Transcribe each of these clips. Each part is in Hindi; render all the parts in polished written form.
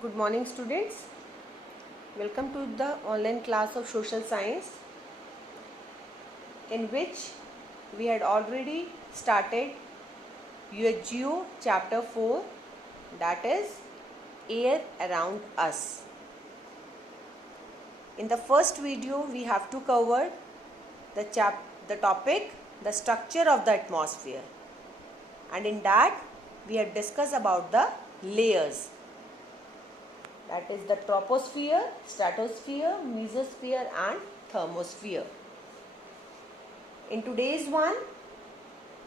Good morning, students. Welcome to the online class of social science, in which we had already started UHGO chapter 4, that is air around us. In the first video we have to cover the topic the structure of the atmosphere, and in that we have discussed about the layers, that is the troposphere, stratosphere, mesosphere and thermosphere. In today's one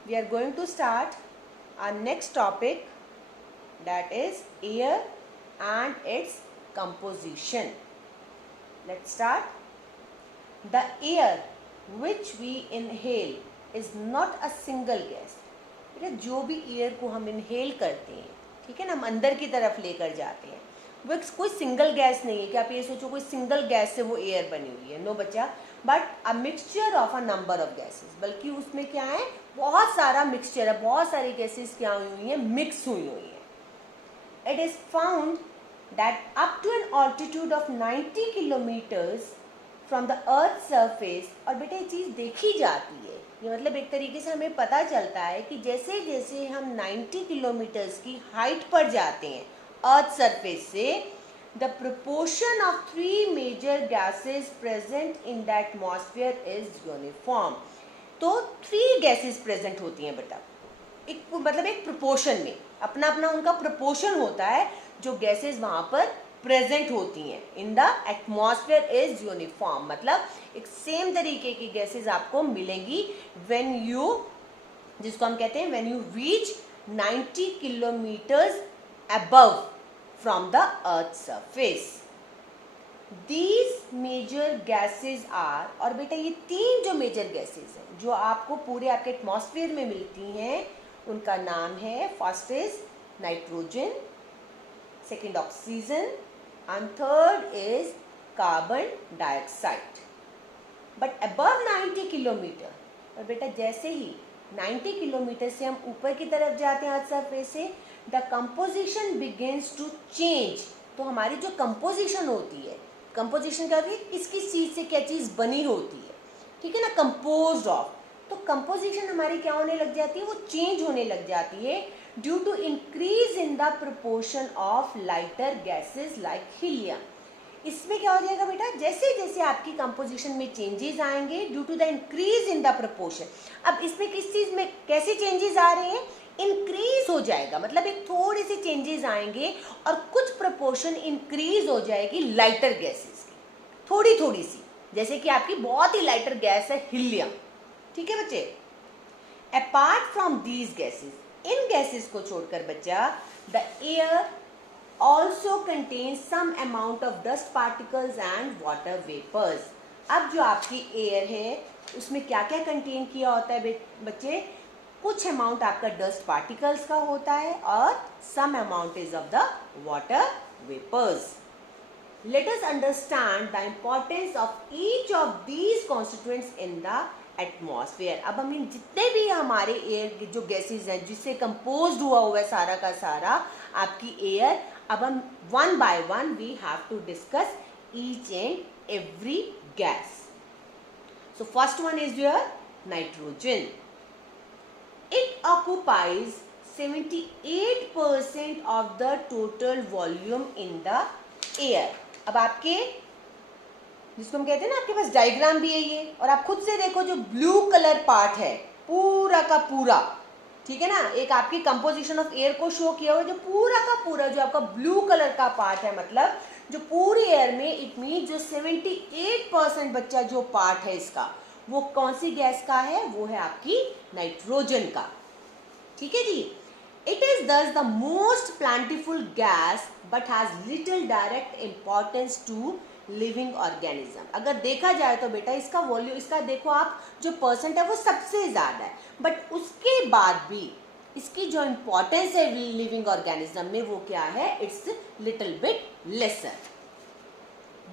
we are going to start our next topic, that is air and its composition. Let's start. The air which we inhale is not a single gas. जो भी एयर को हम इनहेल करते हैं, ठीक है ना, हम अंदर की तरफ लेकर जाते हैं, वो कोई सिंगल गैस नहीं है कि आप ये सोचो कोई सिंगल गैस से वो एयर बनी हुई है, नो बच्चा, but a mixture of a number of gases. बल्कि उसमें क्या है, बहुत सारा मिक्सचर है, बहुत सारी गैसेस क्या हुई हैं, मिक्स हुई है. It is found that up to an altitude of 90 kilometres from the earth surface. और बेटा ये चीज़ देखी जाती है, ये मतलब एक तरीके से हमें पता चलता है कि जैसे जैसे हम 90 किलोमीटर्स की हाइट पर जाते हैं अर्थ सरफेस से, the proportion of 3 major gases present in the atmosphere is uniform. तो 3 गैसेस प्रेजेंट होती हैं बेटा, एक मतलब एक प्रोपोर्शन में, अपना अपना उनका प्रोपोर्शन होता है जो गैसेस वहाँ पर प्रेजेंट होती हैं. इन द एटमॉस्फेयर इज यूनिफॉर्म, मतलब एक सेम तरीके की गैसेस आपको मिलेंगी व्हेन यू, जिसको हम कहते हैं when you reach 90 kilometres above from the earth's surface. These major gases are, और बेटा ये 3 जो मेजर गैसेस हैं जो आपको पूरे आपके एटमॉस्फेयर में मिलती हैं, उनका नाम है, first is nitrogen, second oxygen and third is carbon dioxide. But above 90 kilometre, और बेटा जैसे ही 90 किलोमीटर से हम ऊपर की तरफ जाते हैं अर्थ सरफेस से, the composition begins to change. तो हमारी जो कंपोजिशन होती है, कंपोजिशन क्या होती है, किस किस चीज़ से क्या चीज़ बनी होती है, ठीक है ना, कंपोज्ड ऑफ. तो कंपोजिशन हमारी क्या होने लग जाती है, वो चेंज होने लग जाती है due to increase in the proportion of lighter gases like helium. इसमें क्या हो जाएगा बेटा, जैसे जैसे आपकी कंपोजिशन में चेंजेस आएंगे due to the increase in the proportion. अब इसमें किस चीज़ में कैसे चेंजेस आ रहे हैं, इंक्रीज हो जाएगा, मतलब एक थोड़े से चेंजेस आएंगे और कुछ प्रोपोर्शन इंक्रीज हो जाएगी लाइटर गैसेस की, थोड़ी थोड़ी सी, जैसे कि आपकी बहुत ही लाइटर गैस है हीलियम, ठीक है बच्चे. अपार्ट फ्रॉम दीज गैसेस, इन गैसेस को छोड़कर बच्चा, the air also contains some amount of dust particles and water vapours. अब जो आपकी एयर है उसमें क्या क्या कंटेन किया होता है बच्चे, कुछ अमाउंट आपका डस्ट पार्टिकल्स का होता है और some amount is of the water vapours. Let us understand the importance of each of these constituents in the atmosphere. अब हम जितने भी हमारे एयर जो गैसेस हैं जिससे कंपोज्ड हुआ है सारा का सारा आपकी एयर, अब हम one by one we have to discuss each and every gas. So first one is your nitrogen. It occupies 78% of the total volume in the air. अब आपके जिसको हम कहते हैं ना, आपके पास डायग्राम भी है ये, और आप खुद से देखो जो ब्लू कलर पार्ट है पूरा का पूरा, ठीक है ना, एक आपकी कंपोजिशन ऑफ एयर को शो किया हुआ, जो पूरा का पूरा जो आपका ब्लू कलर का पार्ट है, मतलब जो पूरी एयर में, इट मीन जो 78% बच्चा जो पार्ट है इसका, वो कौन सी गैस का है, वो है आपकी नाइट्रोजन का, ठीक है जी. It is thus the most plentiful gas but has little direct importance to living organism. अगर देखा जाए तो बेटा इसका वॉल्यूम, इसका देखो आप जो परसेंट है वो सबसे ज़्यादा है, बट उसके बाद भी इसकी जो इम्पोर्टेंस है लिविंग ऑर्गेनिज्म में वो क्या है, it's little bit lesser.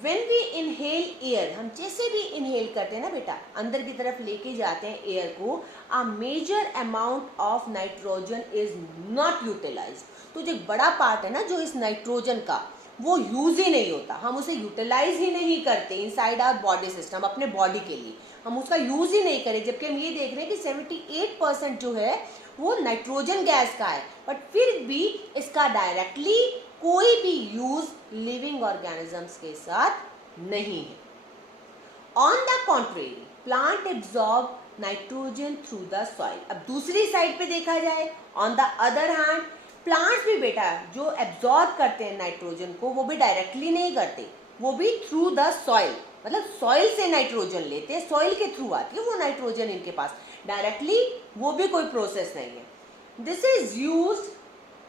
When we inhale air, हम जैसे भी इनहेल करते हैं ना बेटा, अंदर की तरफ लेके जाते हैं एयर को, a major amount of nitrogen is not utilised. तो जो एक बड़ा पार्ट है ना जो इस नाइट्रोजन का, वो यूज ही नहीं होता, हम उसे यूटिलाइज ही नहीं करते इनसाइड आवर बॉडी सिस्टम, अपने बॉडी के लिए हम उसका यूज ही नहीं करें, जबकि हम ये देख रहे हैं कि 78% जो है वो नाइट्रोजन गैस का है, बट फिर भी इसका डायरेक्टली कोई भी यूज लिविंग ऑर्गेनिजम्स के साथ नहीं है। On the contrary plant absorb nitrogen through the soil. अब दूसरी साइड पे देखा जाए, on the other hand plants भी बेटा जो एब्जॉर्ब करते हैं नाइट्रोजन को, वो भी डायरेक्टली नहीं करते, वो भी थ्रू द सॉइल, मतलब सॉइल से नाइट्रोजन लेते हैं, सॉइल के थ्रू आती है वो नाइट्रोजन इनके पास, डायरेक्टली वो भी कोई प्रोसेस नहीं है। This is used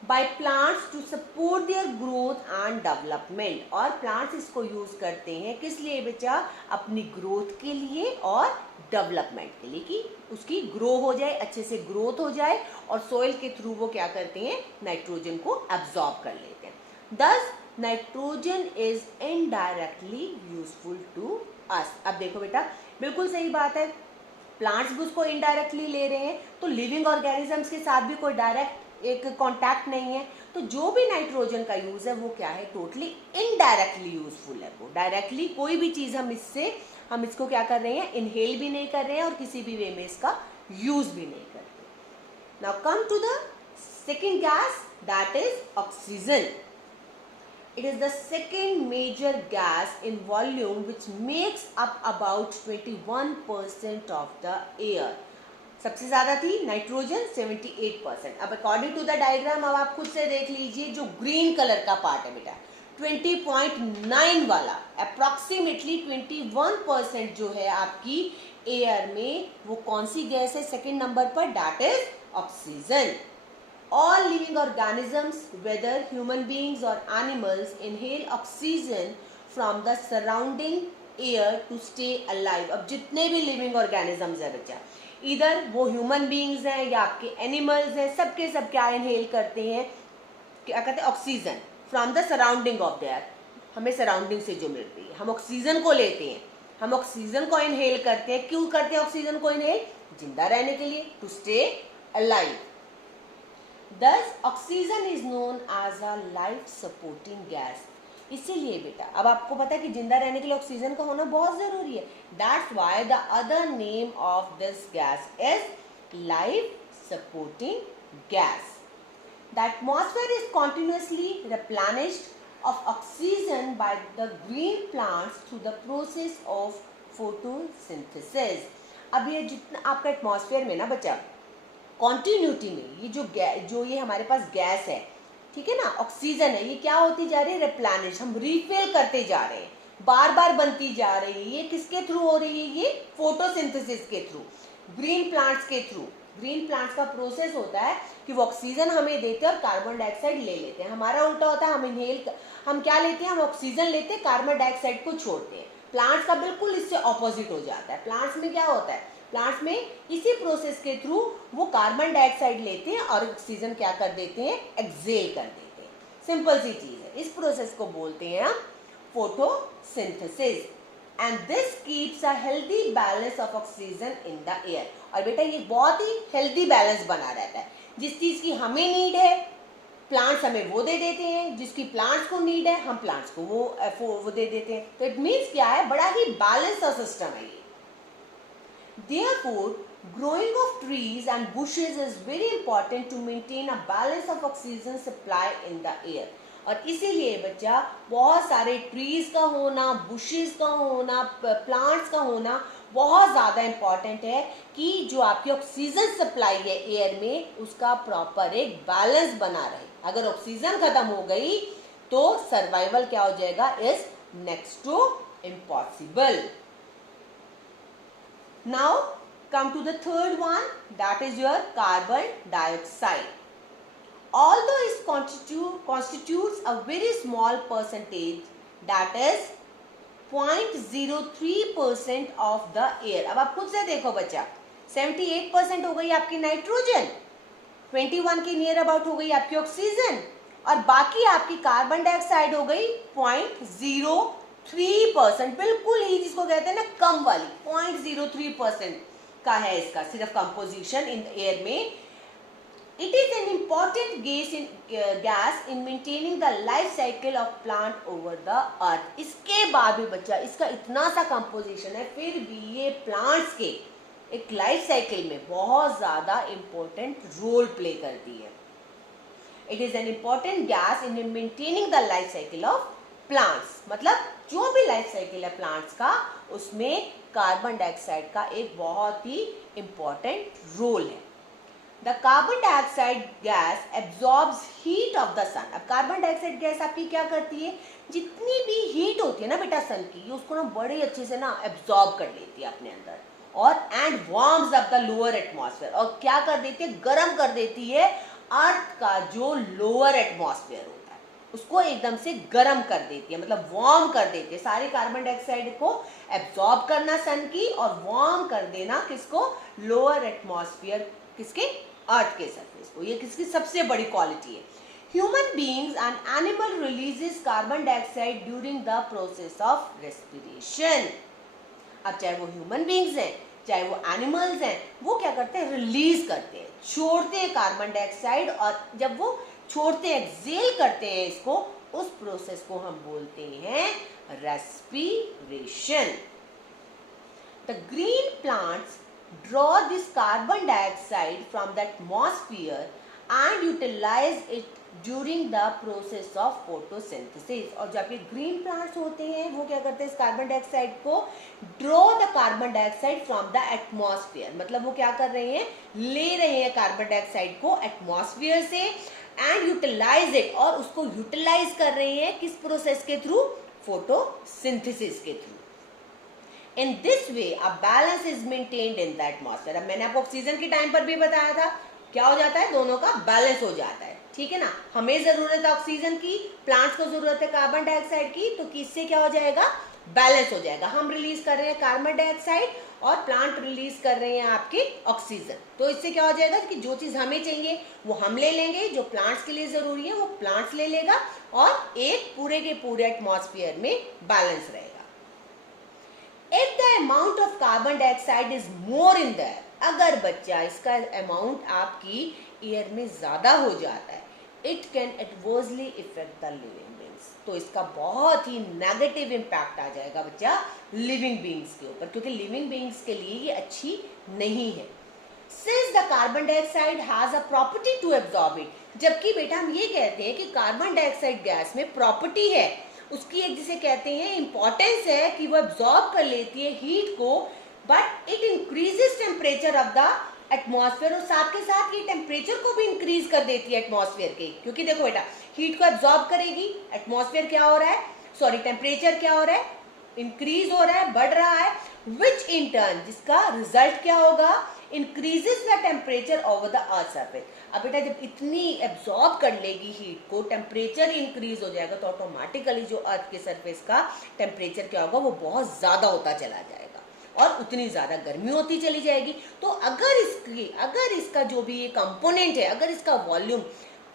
by plants to support their growth and development. और प्लांट्स इसको यूज करते हैं किस लिए बेटा? अपनी ग्रोथ के लिए और डेवलपमेंट के लिए, कि उसकी ग्रो हो जाए, अच्छे से ग्रोथ हो जाए, और सोइल के थ्रू वो क्या करते हैं? नाइट्रोजन को एब्जॉर्ब कर लेते हैं। Thus nitrogen is indirectly useful to us. अब देखो बेटा, बिल्कुल सही बात है, प्लांट्स भी उसको इनडायरेक्टली ले रहे हैं, तो लिविंग ऑर्गेनिजम्स के साथ भी कोई डायरेक्ट एक कांटेक्ट नहीं है, तो जो भी नाइट्रोजन का यूज है वो क्या है? टोटली इनडायरेक्टली यूजफुल है। वो डायरेक्टली कोई भी चीज हम इसको क्या कर रहे हैं? इनहेल भी नहीं कर रहे हैं और किसी भी वे में इसका यूज भी नहीं कर रहे। Now come to the second gas, that is oxygen. It is the second major gas in volume which makes up about 21% of the air. सबसे ज्यादा थी नाइट्रोजन 78%. अब अकॉर्डिंग टू द डायग्राम अब आप खुद से देख लीजिए, जो ग्रीन कलर का पार्ट है बेटा 20.9 वाला, अप्रॉक्सीमेटली 21% जो है आपकी एयर में, वो कौन सी गैस है सेकेंड नंबर पर? That is oxygen. All living organisms, whether human beings or animals, inhale oxygen from the surrounding air to stay alive. अब जितने भी living organisms है बच्चा, इधर वो ह्यूमन बींग्स हैं या आपके एनिमल्स हैं, सबके सब क्या इनहेल करते हैं? क्या कहते हैं? Oxygen from the surrounding of the air. हमें सराउंडिंग से जो मिलती है, हम ऑक्सीजन को लेते हैं, हम ऑक्सीजन को इनहेल करते हैं. क्यों करते हैं ऑक्सीजन को इनहेल? जिंदा रहने के लिए, to stay alive. Thus, oxygen is known as a life supporting gas. इसीलिए बेटा अब आपको पता है कि जिंदा रहने के लिए ऑक्सीजन का होना बहुत जरूरी है. That's why the other name of this gas is life supporting gas. The atmosphere is continuously replenished of oxygen by the green plants through the process of photosynthesis. अब ये जितना आपका एटमॉस्फेयर में ना बच्चा कॉन्टिन्यूटी में ये ये हमारे पास गैस है, ठीक है ना, ऑक्सीजन है, ये क्या होती जा रही है? रिप्लेनिश, हम रिफिल करते जा रहे हैं, बार बार बनती जा रही है. ये किसके थ्रू हो रही है? ये फोटोसिंथेसिस के थ्रू, ग्रीन प्लांट्स के थ्रू. ग्रीन प्लांट्स का प्रोसेस होता है कि वो ऑक्सीजन हमें देते हैं और कार्बन डाइऑक्साइड ले लेते हैं. हमारा उल्टा होता है, हम क्या लेते हैं? हम ऑक्सीजन लेते हैं, कार्बन डाइऑक्साइड को छोड़ते हैं. प्लांट्स का बिल्कुल इससे ऑपोजिट हो जाता है. प्लांट्स में क्या होता है? प्लांट्स में इसी प्रोसेस के थ्रू वो कार्बन डाइऑक्साइड लेते हैं और ऑक्सीजन क्या कर देते हैं? एक्सेल कर देते हैं. सिंपल सी चीज है. इस प्रोसेस को बोलते हैं हम photosynthesis. And this keeps a healthy balance of oxygen in the air. और बेटा ये बहुत ही हेल्दी बैलेंस बना रहता है. जिस चीज की हमें नीड है प्लांट्स हमें वो दे देते हैं, जिसकी प्लांट्स को नीड है हम प्लांट्स को वो दे देते हैं. तो इट मीन्स क्या है? बड़ा ही बैलेंस का सिस्टम है ये. Therefore, growing of trees and bushes is very important to maintain a balance of oxygen supply in the air. और इसीलिए बच्चा बहुत सारे ट्रीज का होना, बुशेस का होना, प्लांट्स का होना बहुत ज़्यादा इम्पॉर्टेंट है कि जो आपकी ऑक्सीजन सप्लाई है एयर में उसका प्रॉपर एक बैलेंस बना रहे. अगर ऑक्सीजन खत्म हो गई तो सर्वाइवल क्या हो जाएगा? Is next to impossible. Now come to the third one, that is your carbon dioxide. Although it constitutes a very small percentage, that is 0.03% of the air. अब आप खुद से देखो बच्चा, 78% हो गई आपकी नाइट्रोजन, 21 के नियर अबाउट हो गई आपकी ऑक्सीजन, और बाकी आपकी कार्बन डाइऑक्साइड हो गई 0.03%. बिल्कुल ही जिसको कहते हैं ना कम वाली, 0.03% का है इसका सिर्फ कंपोजिशन इन एयर में. It is an important gas in maintaining the life cycle of plant over the earth. इसके बाद भी बच्चा इसका इतना सा कंपोजिशन है, फिर भी ये प्लांट्स के एक लाइफ साइकिल में बहुत ज़्यादा इम्पोर्टेंट रोल प्ले करती है. It is an important gas in maintaining the life cycle of plants. मतलब जो भी लाइफ साइकिल है प्लांट्स का, उसमें कार्बन डाइऑक्साइड का एक बहुत ही इम्पोर्टेंट रोल है. The carbon dioxide gas absorbs heat of the sun. अब कार्बन डाइऑक्साइड गैस आपकी क्या करती है, जितनी भी हीट होती है ना बेटा सन की, ये उसको ना बड़े अच्छे से ना एब्जॉर्ब कर लेती है अपने अंदर, और and warms up the lower atmosphere, और क्या कर देती है, गर्म कर देती है अर्थ का जो लोअर एटमॉस्फेयर होता है उसको एकदम से गर्म कर देती है, मतलब वार्म कर देती है. सारे कार्बन डाइऑक्साइड को एब्जॉर्ब करना सन की और वार्म कर देना किसको, लोअर एटमॉस्फेयर, किसके, अर्थ के सरफेस को. ये किसकी सबसे बड़ी क्वालिटी है. Human beings and animal releases carbon dioxide during the process of respiration. अब चाहे वो ह्यूमन बीइंग्स हैं, चाहे वो एनिमल्स हैं, वो क्या करते हैं, रिलीज करते हैं, छोड़ते हैं कार्बन डाइऑक्साइड, और जब वो छोड़ते हैं, एक्सेल करते हैं इसको, उस प्रोसेस को हम बोलते हैं respiration. The green plants draw this carbon dioxide from the atmosphere and utilize it during the process of photosynthesis. और जब ये ग्रीन प्लांट्स होते हैं वो क्या करते हैं, इस कार्बन डाइऑक्साइड को draw the carbon dioxide from the atmosphere, मतलब वो क्या कर रहे हैं, ले रहे हैं कार्बन डाइऑक्साइड को एटमॉस्फेयर से, एंड यूटिलाइज इट, और उसको यूटिलाइज कर रहे हैं किस प्रोसेस के थ्रू, फोटोसिंथेसिस के through. In this way, a balance is maintained in the atmosphere. अब मैंने आपको ऑक्सीजन के टाइम पर भी बताया था, क्या हो जाता है, दोनों का बैलेंस हो जाता है, ठीक है ना. हमें जरूरत है ऑक्सीजन की, प्लांट्स को जरूरत है कार्बन डाइऑक्साइड की, तो किससे क्या हो जाएगा, बैलेंस हो जाएगा. हम रिलीज कर रहे हैं कार्बन डाइऑक्साइड और प्लांट रिलीज कर रहे हैं आपके ऑक्सीजन, तो इससे क्या हो जाएगा कि जो चीज हमें चाहिए वो हम ले लेंगे, जो प्लांट्स के लिए जरूरी है वो प्लांट्स ले लेगा, और एक पूरे के पूरे एटमॉस्फेयर में बैलेंस रहेगा. If the amount of carbon dioxide is more in the air, अगर बच्चा इसका अमाउंट आपकी एयर में ज़्यादा हो जाता है, it can adversely affect the living beings. तो इसका बहुत ही नेगेटिव इम्पैक्ट आ जाएगा बच्चा लिविंग बींग्स के ऊपर, क्योंकि लिविंग बींग्स के लिए ये अच्छी नहीं है. Since the carbon dioxide has a property to absorb it, जबकि बेटा हम ये कहते हैं कि कार्बन डाइऑक्साइड गैस में प्रॉपर्टी है, उसकी एक जिसे कहते हैं इंपॉर्टेंस है कि वो एब्जॉर्ब कर लेती है हीट को, but it increases temperature of the atmosphere, और साथ के साथ ये टेम्परेचर को भी इंक्रीज कर देती है एटमॉस्फेयर के, क्योंकि देखो बेटा हीट को एब्जॉर्ब करेगी, एटमॉस्फेयर क्या हो रहा है, सॉरी टेम्परेचर क्या हो रहा है, इंक्रीज हो रहा है, बढ़ रहा है, विच इन टर्न, जिसका रिजल्ट क्या होगा, increases the temperature over the earth surface. अब बेटा जब इतनी एब्जॉर्ब कर लेगी हीट को, टेम्परेचर इंक्रीज हो जाएगा, तो ऑटोमेटिकली जो अर्थ के सरफेस का टेम्परेचर क्या होगा, वो बहुत ज़्यादा होता चला जाएगा और उतनी ज़्यादा गर्मी होती चली जाएगी. तो अगर इसका जो भी ये कंपोनेंट है, अगर इसका वॉल्यूम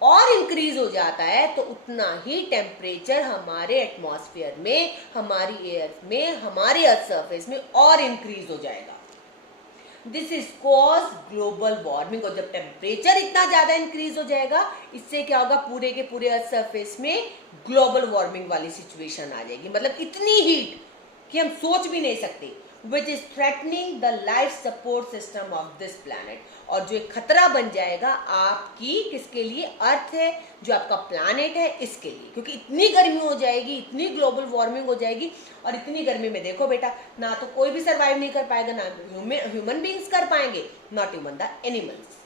और इंक्रीज हो जाता है, तो उतना ही टेम्परेचर हमारे एटमॉस्फेयर में, हमारी एयर में, हमारे अर्थ सरफेस में और इंक्रीज हो जाएगा. This is cause global warming. और जब टेम्परेचर इतना ज्यादा इंक्रीज हो जाएगा, इससे क्या होगा, पूरे के पूरे अर्थ सरफेस में ग्लोबल वार्मिंग वाली सिचुएशन आ जाएगी, मतलब इतनी हीट कि हम सोच भी नहीं सकते, which is threatening the life support system of this planet. और जो एक खतरा बन जाएगा आपकी किसके लिए, अर्थ है, जो आपका प्लैनेट है, इसके लिए, क्योंकि इतनी गर्मी हो जाएगी, इतनी ग्लोबल वार्मिंग हो जाएगी, और इतनी गर्मी में देखो बेटा ना तो कोई भी सर्वाइव नहीं कर पाएगा, ना ह्यूमन बींग्स कर पाएंगे, not even the animals.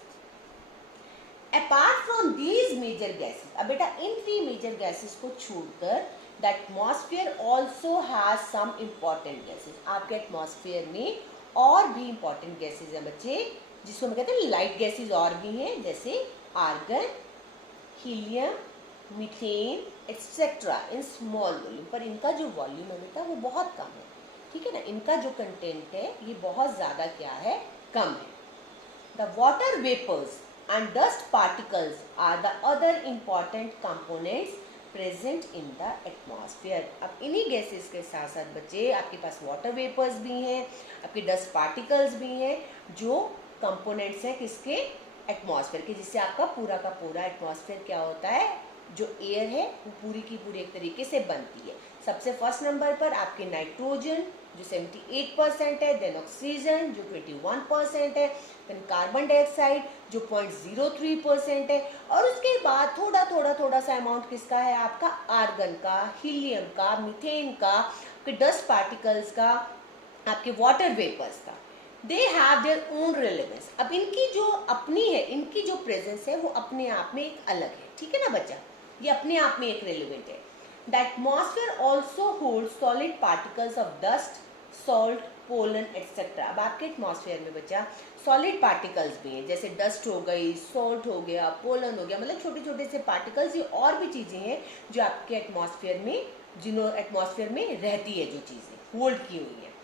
Apart from these major gases, अब बेटा इन 3 मेजर गैसेस को छोड़कर the atmosphere also has some important gases. आपके एटमॉस्फेयर में और भी इम्पॉर्टेंट गैसेस हैं बच्चे, जिसको हम कहते हैं लाइट गैसेस, और भी हैं, जैसे argon, helium, methane etcetera in small volume. पर इनका जो वॉल्यूम है बेटा वो बहुत कम है, ठीक है ना, इनका जो कंटेंट है ये बहुत ज़्यादा क्या है, कम है. The water vapours and dust particles are the other important components present in the atmosphere. अब इन्हीं गैसेस के साथ साथ बच्चे आपके पास वाटर वेपर्स भी हैं, आपके डस्ट पार्टिकल्स भी हैं, जो कंपोनेंट्स हैं किसके, एटमॉस्फेयर के, जिससे आपका पूरा का पूरा एटमॉस्फेयर क्या होता है, जो एयर है वो पूरी की पूरी एक तरीके से बनती है। सबसे फर्स्ट नंबर पर आपके नाइट्रोजन जो 78% है, देन ऑक्सीजन जो 21% है, देन कार्बन डाइऑक्साइड जो 0.03% है, और उसके बाद थोड़ा सा अमाउंट किसका है आपका, आर्गन का, हीलियम का, मीथेन का, आपके डस्ट पार्टिकल्स का, आपके वाटर वेपर्स का। They have their own relevance. अब इनकी जो अपनी है, इनकी जो प्रेजेंस है वो अपने आप में एक अलग है, ठीक है ना बच्चा, ये अपने आप में एक रिलेवेंट है। The atmosphere also hold solid particles of dust, salt, pollen etcetera. अब आपके एटमॉस्फेयर में बच्चा सॉलिड पार्टिकल्स भी हैं, जैसे डस्ट हो गई, सॉल्ट हो गया, पोलन हो गया, मतलब छोटे छोटे से पार्टिकल्स, ये और भी चीज़ें हैं जो आपके एटमॉस्फेयर में, जिन्हों एटमॉस्फेयर में रहती है, जो चीज़ें होल्ड की हुई हैं।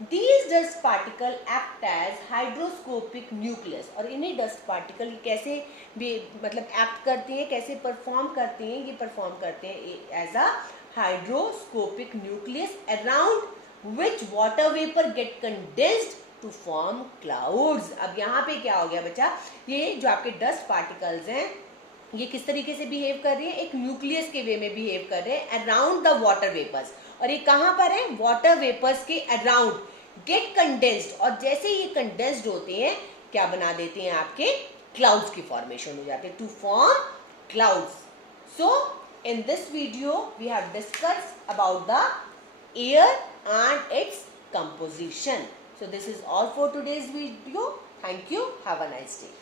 These dust particle act as hydroscopic nucleus. और इन्हें डस्ट पार्टिकल कैसे भी मतलब एक्ट करते हैं, कैसे परफॉर्म करते हैं, ये परफॉर्म करते हैं as a hydroscopic nucleus around which water vapour get condensed to form clouds. अब यहाँ पे क्या हो गया बच्चा, ये जो आपके डस्ट पार्टिकल्स हैं ये किस तरीके से बिहेव कर रही है, एक न्यूक्लियस के वे में बिहेव कर रहे हैं अराउंड द वाटर वेपर्स। और ये कहाँ पर है, वाटर वेपर्स के अराउंड गेट कंडेंस्ड, और जैसे ये कंडेंस्ड होते हैं क्या बना देते हैं, आपके क्लाउड्स की फॉर्मेशन हो जाते हैं, to form clouds. So in this video we have discussed about the air and its composition. So this is all for today's video. Thank you. Have a nice day.